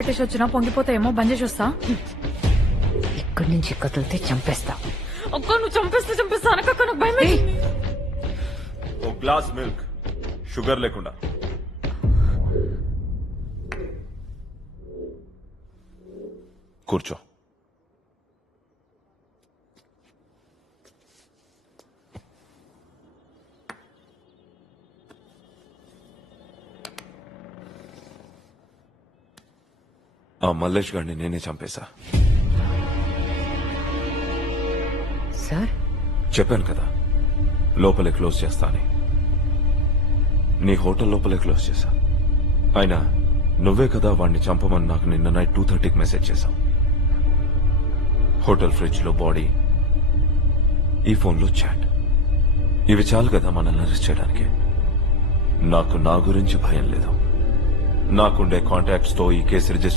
పెట్టేసి వచ్చినా పొంగిపోతాయేమో బంద్ చేసి వస్తా. ఇక్కడి నుంచి కదిలితే చంపేస్తా. అక్క నువ్వు చంపేస్తా అనకక్క, నాకు భయం వేసింది. ఓ గ్లాస్ మిల్క్ షుగర్ లేకుండా. కూర్చో. ఆ మల్లేష్ గారిని నేనే చంపేశా. సార్ చెప్పాను కదా లోపలే క్లోజ్ చేస్తా అని. నీ హోటల్ లోపలే క్లోజ్ చేశా. అయినా నువ్వే కదా వాణ్ణి చంపమని నాకు నిన్న నైట్ 2:30కి మెసేజ్ చేశావు. హోటల్ ఫ్రిడ్జ్ లో బాడీ, ఈ ఫోన్లో చాట్, ఇవి చాలు కదా మనల్ని అరెస్ట్ చేయడానికి. నాకు నా గురించి భయం లేదు. నాకుండే కాంటాక్ట్స్ తో ఈ కేసు రిజిస్టర్